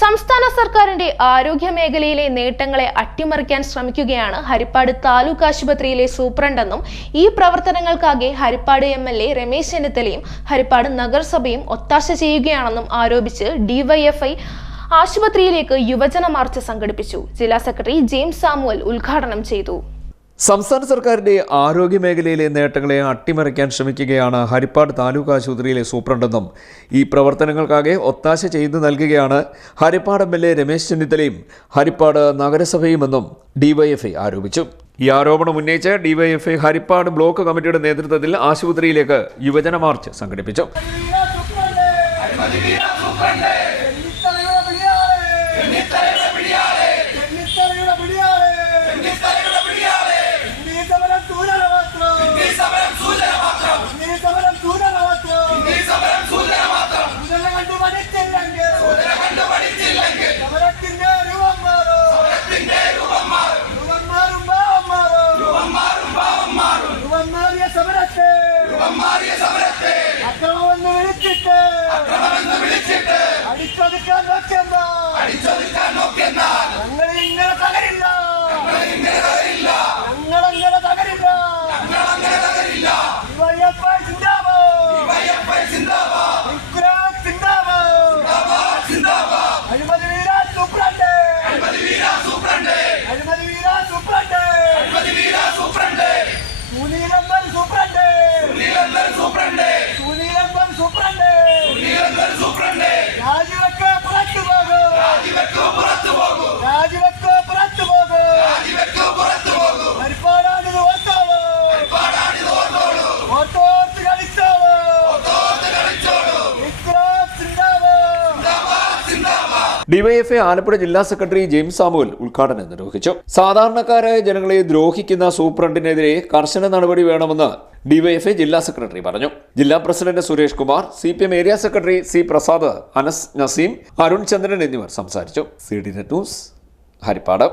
സംസ്ഥാന സർക്കാരിന്റെ ആരോഗ്യ മേഖലയിലെ നേട്ടങ്ങളെ അട്ടിമറിക്കാൻ ശ്രമിക്കുകയാണ് ഹരിപ്പാട് താലൂക്ക് ആശുപത്രിയിലെ സൂപ്രണ്ടെന്നും ഈ പ്രവർത്തനങ്ങൾക്കാകെ Harippad M L A Ramesh ചെന്നിത്തലയും ഹരിപ്പാട് നഗരസഭയും ഒത്താശ ചെയ്യുകയാണെന്നും ആരോപിച്ച് ഡിവൈഎഫ്ഐ ആശുപത്രിയിലേക്ക് യുവജന മാർച്ച് സംഘടിപ്പിച്ചു. ജില്ലാ സെക്രട്ടറി ജെയിംസ് സാമുവൽ ഉദ്ഘാടനം ചെയ്തു. സംസ്ഥാന സർക്കാരിന്റെ ആരോഗ്യ മേഖലയിലെ നേട്ടങ്ങളെ അട്ടിമറിക്കാൻ ശ്രമിക്കുകയാണ് ഹരിപ്പാട് താലൂക്ക് ആശുപത്രിയിലെ സൂപ്രണ്ടെന്നും ഈ പ്രവർത്തനങ്ങൾക്കാകെ ഒത്താശ ചെയ്തു നൽകുകയാണ് Harippad M L A Ramesh ചെന്നിത്തലയും ഹരിപ്പാട് നഗരസഭയുമെന്നും ഡിവൈഎഫ്ഐ ആരോപിച്ചു. ഈ ആരോപണം ഉന്നയിച്ച് ഡിവൈഎഫ്ഐ ഹരിപ്പാട് ബ്ലോക്ക് കമ്മിറ്റിയുടെ നേതൃത്വത്തിൽ ആശുപത്രിയിലേക്ക് യുവജന മാർച്ച് സംഘടിപ്പിച്ചു. സൂപ്രണ്ട്. സൂപ്രണ്ട്. ഡിവൈഎഫ്ഐ ആലപ്പുഴ ജില്ലാ സെക്രട്ടറി ജെയിംസ് സാമുവൽ ഉദ്ഘാടനം നിർവഹിച്ചു. സാധാരണക്കാരായ ജനങ്ങളെ ദ്രോഹിക്കുന്ന സൂപ്രണ്ടിനെതിരെ കർശന നടപടി വേണമെന്ന് ഡിവൈഎഫ്ഐ ജില്ലാ സെക്രട്ടറി പറഞ്ഞു. ജില്ലാ president Suresh Kumar C P M area secretary C Prasad Anas Naseem Arun Chandran എന്നിവർ സംസാരിച്ചു. C D news Harippad.